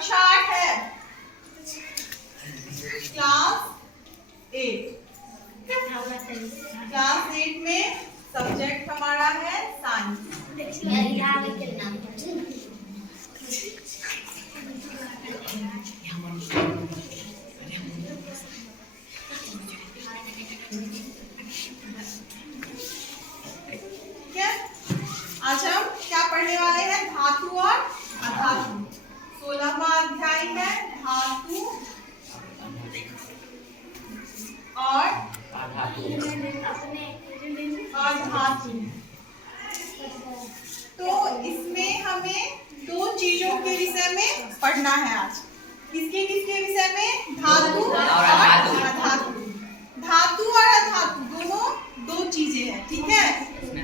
कक्षा 8 है, class 8। Class 8 में सब्जेक्ट हमारा है साइंस। ठीक है, आज हम क्या पढ़ने वाले हैं? धातु और अधातु। 16वां अध्याय है धातु और अधातु। तो इसमें हमें दो चीजों के विषय में पढ़ना है आज। किसके किसके विषय में? धातु और अधातु। धातु और अधातु दोनों दो चीजें हैं। ठीक है,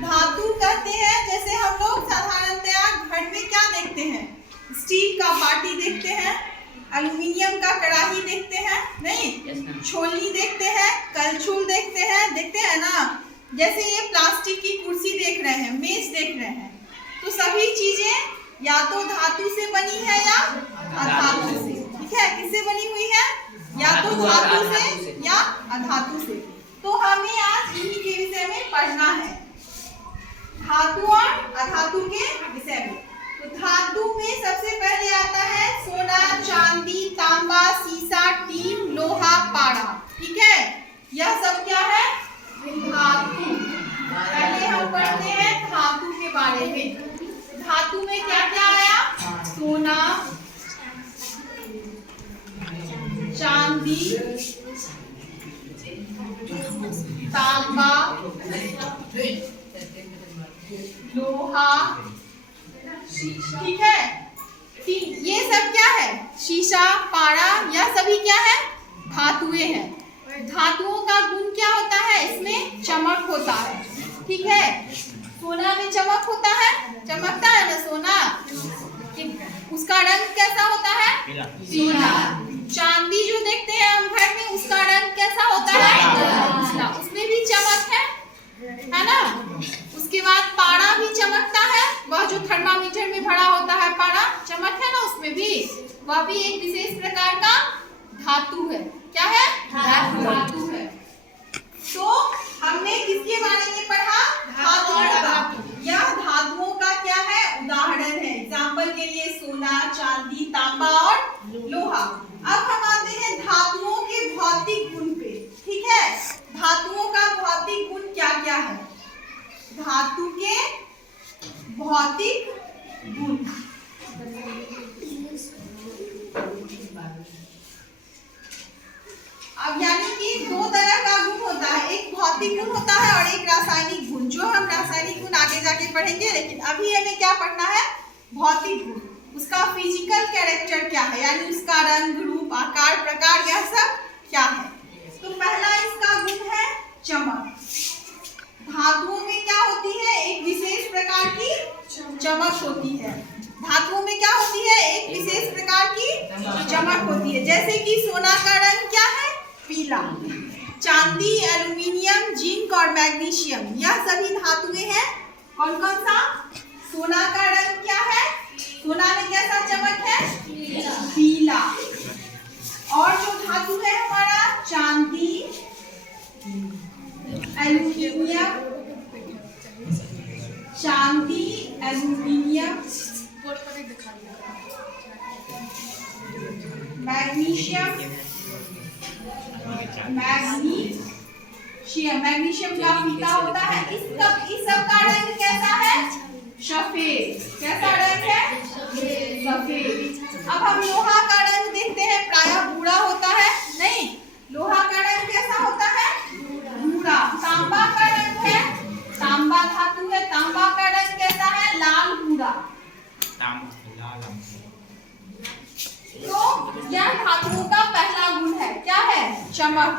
धातु कहते हैं जैसे हम लोग साधारणतया घर में क्या देखते हैं? स्टील का बाटी देखते हैं, एल्युमिनियम का कढ़ाई देखते हैं, नहीं, छोलनी देखते हैं, कलछुल देखते हैं ना। जैसे ये प्लास्टिक की कुर्सी देख रहे हैं, मेज देख रहे हैं, तो सभी चीजें या तो धातु से बनी है या अधातु से। ठीक है, किससे बनी हुई है? या तो धातु से या अधातु से। तो हमें आज इन्हीं के विषय में पढ़ना है, धातु और अधातु के विषय में। तो धातु में सबसे पहले आता है सोना, चांदी, तांबा, सीसा, टीन, लोहा, पारा। ठीक है, यह सब क्या है? धातु। पहले हम पढ़ते हैं धातु के बारे में। धातु में क्या क्या आया? सोना, चांदी, तांबा, लोहा। ठीक है, ये सब क्या है? शीशा, पारा, यह सभी क्या है? धातुएं हैं। धातुओं का गुण क्या होता है? इसमें चमक होता है। ठीक है, सोना में चमक होता है, चमकता है ना सोना। उसका रंग कैसा होता है? पीला। चांदी जो देखते हैं हम घर में, उसका रंग कैसा होता है? उसमें भी चमक है ना। उसके बाद पारा भी चमकता है, वह जो थर्मामीटर में भरा होता है पारा, चमक है ना उसमें भी। वह भी एक विशेष प्रकार का धातु है। क्या है? धातु है। तो हमने किसके बारे में पढ़ा? धातु और अधातु। यह धातुओं का क्या है? उदाहरण है। एग्जाम्पल के लिए सोना, चांदी, तांबा और लोहा। अब हम आते हैं धातुओं के भौतिक गुण पे। ठीक है, धातुओं का भौतिक गुण क्या क्या है? धातु के भौतिक गुण। अब यानी कि दो तरह का गुण होता है, एक भौतिक गुण होता है और एक रासायनिक गुण। जो हम रासायनिक गुण आगे जाके पढ़ेंगे, लेकिन अभी हमें क्या पढ़ना है? भौतिक गुण। उसका फिजिकल कैरेक्टर क्या है, यानी उसका रंग, रूप, आकार, प्रकार, यह सब क्या है। तो पहला इसका गुण है चमक। धातुओं में क्या होती है? एक विशेष प्रकार की चमक होती है। धातुओं में क्या होती है? एक विशेष प्रकार की चमक होती है। जैसे कि सोना का रंग क्या है? पीला। चांदी, एल्युमिनियम, जिंक और मैग्नीशियम, यह सभी धातुएं हैं। कौन कौन सा? सोना का रंग क्या है? सोना में कैसा चमक है? पीला। और जो धातु है हमारा चांदी, एल्युमिनियम, चांदी, एल्युमिनियम, मैग्नीशियम, मैग्नीशियम का फीता होता है। इस सब का रंग कैसा है? सफेद। कैसा रंग है? सफेद। अब हम लोहा का रंग देखते हैं, प्रायः भूरा होता है, नहीं, लोहा का रंग कैसा होता है? भूरा। तांबा का रंग है, तांबा धातु है, तांबा का रंग कैसा है? लाल भूरा। तो यह धातुओं का पहला गुण है। क्या है? चमक।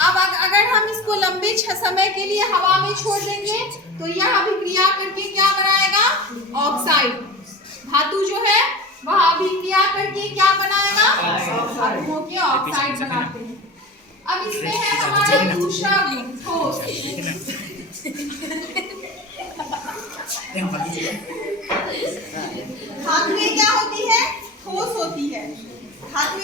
अब अगर हम इसको लंबे समय के लिए हवा में छोड़ देंगे तो यह अभिक्रिया करके क्या बनाएगा? ऑक्साइड। धातु जो है वह अभिक्रिया करके क्या बनाएगा? धातुओं के ऑक्साइड बनाते हैं। अब इसमें है हमारा दूसरा गुण, ठोस। धातुएं क्या होती है? ठोस होती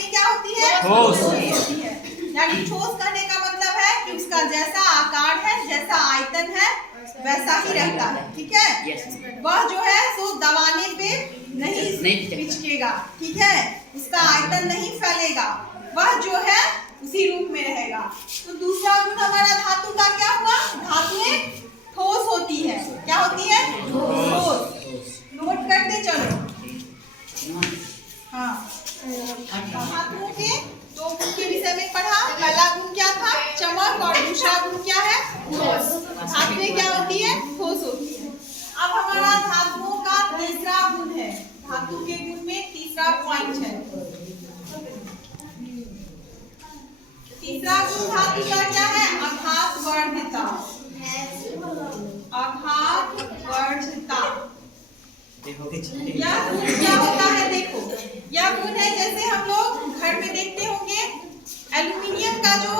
में क्या होती है? ठोस होती है। यानी ठोस कहने का मतलब है कि उसका जैसा आकार है, जैसा आयतन है, वैसा ही रहता है। ठीक है, वह जो है सो दबाने पे नहीं पिचकेगा। ठीक है, उसका आयतन नहीं फैलेगा, वह जो है उसी रूप में रहेगा। तो दूसरा गुण हमारा धातु का क्या हुआ? धातुएं ठोस होती है। क्या होती है? ठोस। नोट करते चलो। हाँ, धातुओं के दो गुण के विषय में पढ़ा। पहला गुण क्या था? चमक। और दूसरा गुण क्या है? ठोस। धातुएं क्या होती है? ठोस होती है। अब हमारा धातुओं का तीसरा गुण है। धातु के गुण में तीसरा पॉइंट है। तीसरा गुण धातु का क्या है? आघात वर्धता। आघात वर्धता। यह गुण क्या होता है? देखो, यह गुण है जैसे हम लोग घर में देखते होंगे, एल्युमिनियम का जो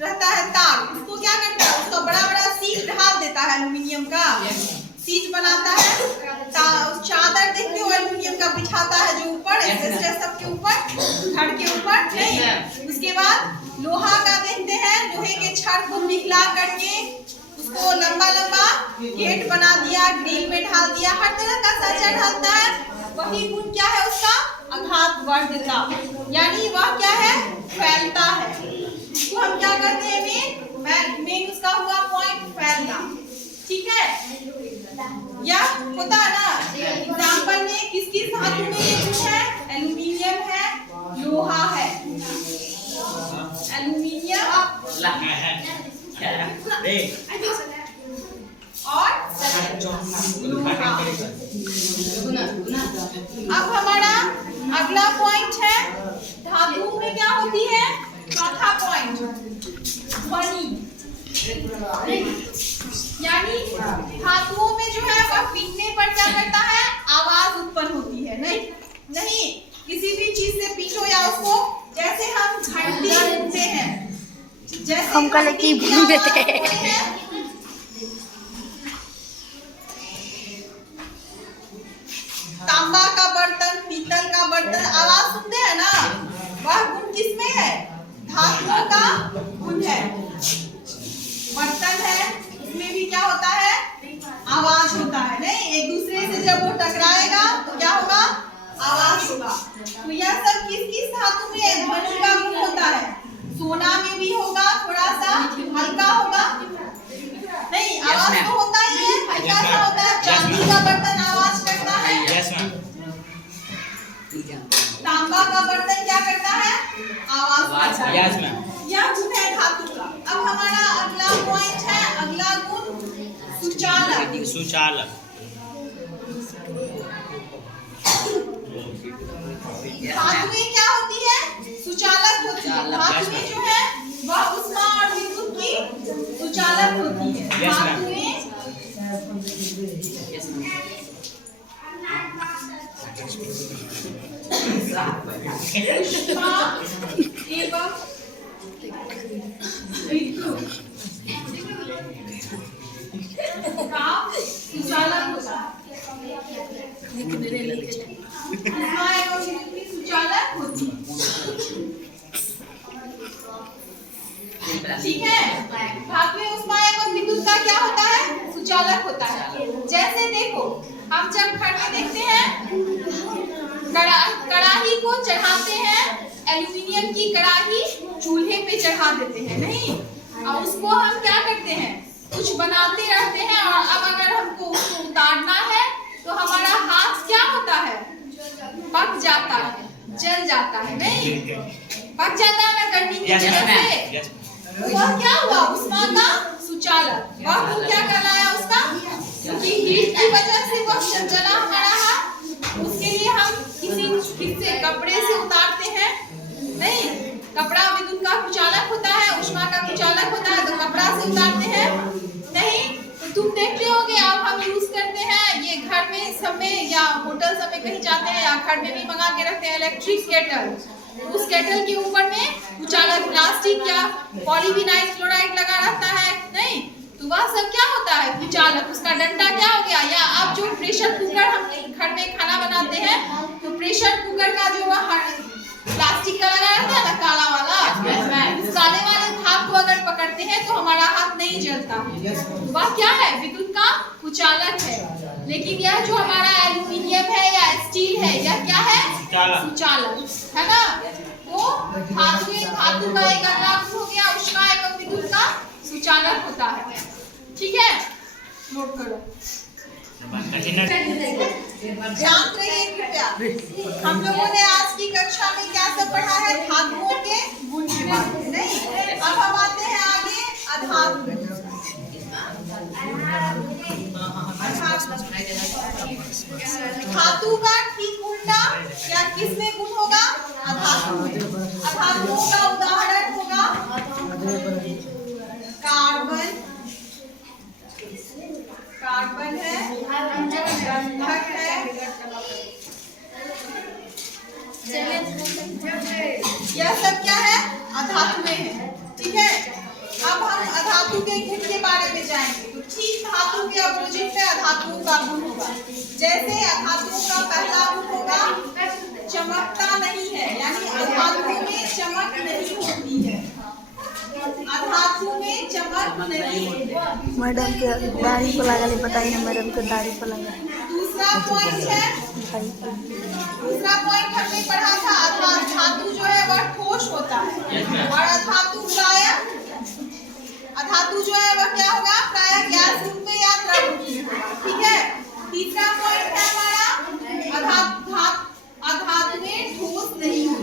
रहता है तार, उसको क्या करता है? उसको बड़ा बड़ा सीट ढाल देता है, एल्युमिनियम का सीट बनाता है। चादर देखते हो एल्युमिनियम का बिछाता है जो ऊपर सबके ऊपर, घर के ऊपर नहीं। उसके बाद लोहा का देखते हैं, लोहे के छड़ को पिघला करके उसको लंबा लंबा गेट बना दिया, ग्रिल में ढाल दिया, हर तरह का साँचा ढालता है। वही गुण क्या है उसका? आघात वर्धता। यानी वह क्या है? फैलता है। इसको हम क्या करते हैं? मेन उसका हुआ पॉइंट फैलना। ठीक है, यह होता है ना एग्जाम्पल में किस किस धातु में ये गुण है? एल्युमिनियम है, लोहा है, एल्युमिनियम और लोहा। अब हमारा अगला पॉइंट है, धातुओं में क्या होती है? चौथा पॉइंट ध्वनि। यानी धातुओं में जो है वह पीटने पर क्या करता है? आवाज उत्पन्न होती है। नहीं, किसी भी चीज से पीटो या उसको, जैसे हम घंटी सुनते हैं, जैसे हम कल की भूल देते हैं। तांबा का बर्तन, पीतल का बर्तन आवाज सुनते हैं ना, वह गुण किसमें है? धातुओं का गुण है। बर्तन है, उसमें भी क्या होता है? आवाज होता है। नहीं, एक दूसरे से जब वो टकराएगा तो क्या होगा? आवाज होगा। तो यह सब किस किस धातु में ध्वनि का गुण होता है? सोना में भी होगा, थोड़ा सा हल्का होगा, नहीं आवाज तो होता ही है, हल्का सा होता है। चांदी का बर्तन आवाज करता है। तांबा का बर्तन क्या करता है? आवाज करता है। यह गुण है धातु का। अब हमारा अगला पॉइंट है, अगला गुण सुचालक। धातुएं क्या होती है? सुचालक होती है। धातुएं जो है वह ऊष्मा और विद्युत की सुचालक होती है। धातुएं ऊष्मा एवं विद्युत का सुचालक होता है। सुचालक होती है। ठीक है, धातुएं ऊष्मा एवं विद्युत का क्या होता है? सुचालक होता है। जैसे देखो, हम जब घर में देखते हैं कढ़ाई को चढ़ाते हैं, एल्युमिनियम की कढ़ाई चूल्हे पे चढ़ा देते हैं, नहीं, और उसको हम क्या करते हैं? कुछ बनाते रहते हैं। और अब अगर हमको उसको उतारना है तो हमारा हाथ क्या होता है? पक जाता है, जल जाता है, नहीं पक जाता है ना गर्मी की वजह से। वह क्या हुआ? ऊष्मा का सुचालक। वह क्या कहलाया उसका? क्योंकि हीट की वजह से वह जला हमारा हाथ, उसके लिए हम किसी कपड़े से उतारते हैं, नहीं, कपड़ा विद्युत का कुचालक होता है, ऊष्मा का कुचालक होता है, तो कपड़ा से उतारते हैं। नहीं, तो तुम देखते होगे, अब हम यूज करते हैं ये घर में सब में, या होटल सब में कहीं जाते हैं, या घर में भी मंगा के रखते हैं इलेक्ट्रिक केटल। उस केटल के ऊपर में कुचालक प्लास्टिक या पॉलीविनाइल क्लोराइड लगा रहता है, नहीं, तो वह सब क्या होता है? कुचालक। उसका डंडा क्या हो गया? या आप जो प्रेशर कुकर हम घर में खाना बनाते हैं, तो प्रेशर कुकर का जो वह प्लास्टिक का लगा वह क्या है? विद्युत का कुचालक है। लेकिन यह जो हमारा एल्यूमिनियम है या स्टील है, यह क्या है? सुचालक है ना। तो धातु का एक अगला गुण हो गया उष्मा एवं विद्युत का सुचालक होता है। ठीक है, नोट करो। ध्यान रखिए कृपया। हम लोगों ने आज की कक्षा में क्या सब पढ़ा है? धातुओं के गुण के बारे में। नहीं, अब हम आते हैं आगे अधातु। धातु का ठीक उल्टा या किसमें गुण होगा? अधातु में। अधातुओं का उदाहरण होगा कार्बन, कार्बन है, गंधक है, यह सब क्या है? अधातु में है। ठीक है, अब हम अधातु के गुण के बारे में जाएंगे। तो ठीक धातु के अपोजिट में अधातुओं का गुण होगा। जैसे अधातुओं का पहला गुण होगा चमकता नहीं है, यानी अधातु में चमक नहीं होती है। अधातु में चमक नहीं होती। मैडम के दाढ़ी पर लगा, बताइए मैडम के दाढ़ी पर लगा। दूसरा पॉइंट है, दूसरा पॉइंट हमने पढ़ा था धातु जो है वह ठोस होता है और अधातु प्रायः, अधातु जो है वह क्या होगा? प्रायः गैस रूप में या द्रव रूप में होगा। ठीक है, तीसरा पॉइंट है हमारा अधातु में ठोस नहीं होगा।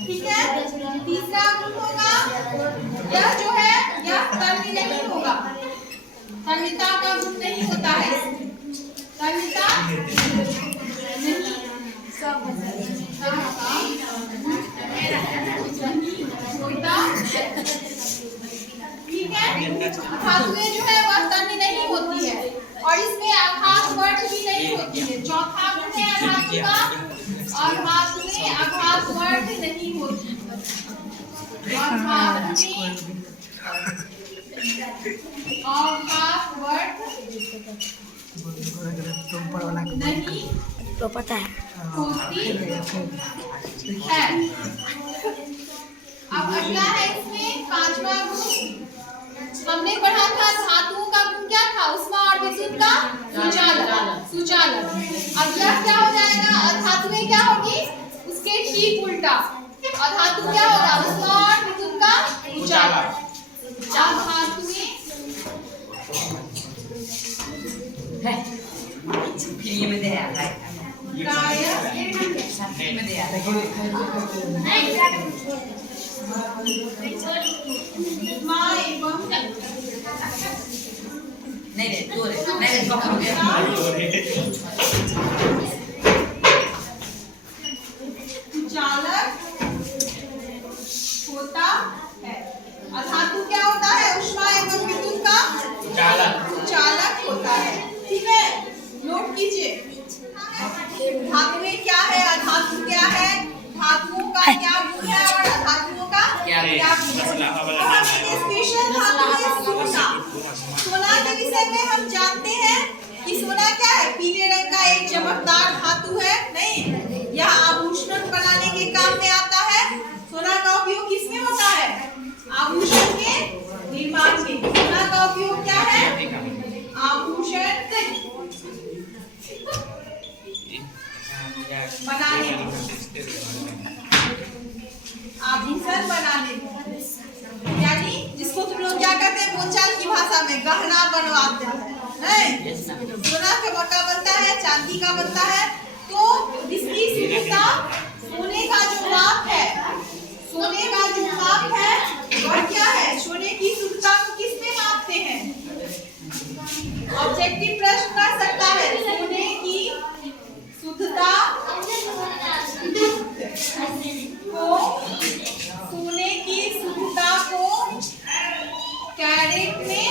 ठीक है, तीसरा गुण होगा यह जो है यह तन्य नहीं होगा। तन्यता का गुण नहीं होता है। तन्यता नहीं होता। ठीक है, धातुएं जो है वह तन्य नहीं होती है और इसमें आघात वर्ग भी नहीं होती है। चौथा गुण है अधातु का, आघात में आघात वर्ग नहीं होती है। आघात वर्ग नहीं तो पता है होती है। अब अगला है इसमें पांचवा गुण। हमने पढ़ा था धातुओं का गुण क्या था? उष्मा और विद्युत का सुचालक। सुचालक। अब यह क्या हो जाएगा? अधातुएं क्या होगी? उसके ठीक उल्टा। अधातु क्या होगा? उष्मा और विद्युत का सुचालक। अधातुएं चालक होता है। अधातु क्या होता है? उष्मा एवं विद्युत का चालक होता है। ठीक है, नोट कीजिए। धातुएं क्या है, अधातु क्या है, धातुओं का क्या गुण है और अधातुओं का क्या गुण है। स्पेशल धातु है सोना। सोना के विषय में हम जानते हैं कि सोना क्या है? पीले रंग का एक चमकदार धातु है। नहीं, यह आभूषण बनाने के काम में आता है। सोना का उपयोग किसमें होता है? आभूषण के निर्माण में। सोना का उपयोग क्या है? आभूषण बनाने में, आभूषण बनाने में, यानी जिसको तुम लोग क्या कहते हैं बोलचाल की भाषा में गहना बनवाते हैं। नहीं, सोना का मक्का बनता है, चांदी का बनता है। तो इसकी शुद्धता, सोने का जो माप है, सोने का जो माप है वह क्या है? सोने की शुद्धता को किसमें मापते हैं? ऑब्जेक्टिव प्रश्न कर सकता है। सोने की शुद्धता को, सोने की शुद्धता को कैरेट में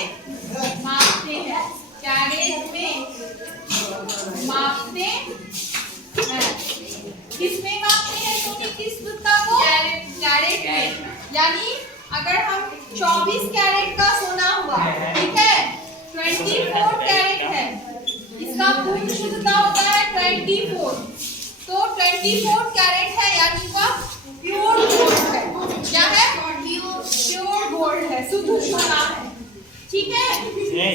मापते हैं। कैरेट में मापते हैं। किसमें मापते हैं सोने की शुद्धता को? कैरेट में। यानी अगर हम 24 कैरेट का सोना हुआ, ठीक है, 24 कैरेट है, इसका पूर्ण शुद्धता होता है 24। तो 24 कैरेट है, यानी का प्योर गोल्ड है। क्या है? प्योर गोल्ड है, शुद्ध सोना है। ठीक है,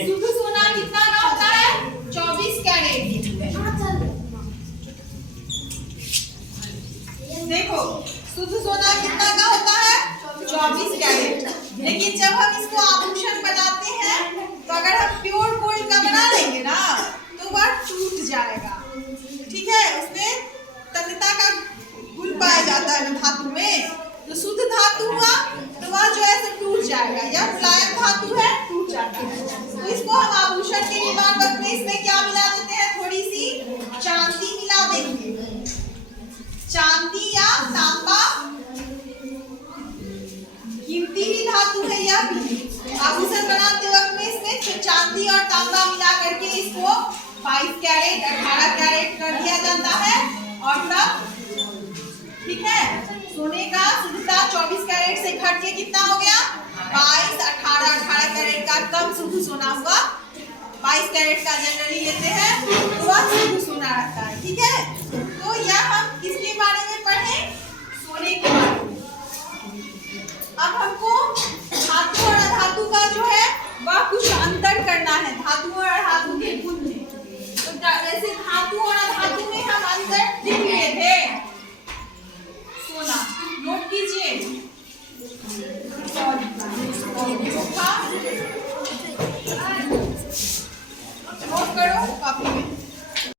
शुद्ध सोना कितना का होता है? 24 कैरेट। देखो, शुद्ध सोना कितना का होता है? 24 कैरेट। लेकिन जब हम इसको आभूषण बनाते हैं तो अगर हम प्योर गोल्ड का बना लेंगे ना तो वह टूट जाएगा। ठीक है, उसमें तन्यता का गुण पाया जाता है धातु में। तो शुद्ध धातु हुआ तो वह जो है तो टूट जाएगा, या मुलायम धातु है टूट जाता है। तो इसको हम आभूषण के निर्माण वक्त में इसमें क्या मिला देते हैं? थोड़ी सी चांदी मिला देंगे। चांदी या तांबा कीमती ही धातु है, यह भी आभूषण बनाते वक्त में इसमें चांदी और तांबा मिला करके इसको 22 कैरेट 18 कैरेट कर दिया जाता है। और तब ठीक है, सोने का शुद्धता 24 कैरेट से घट के कितना हो गया? 22, 18 कैरेट का कम शुद्ध सोना हुआ। 22 कैरेट का जनरली लेते हैं तो वह शुद्ध सोना रहता है। ठीक है, तो यह हम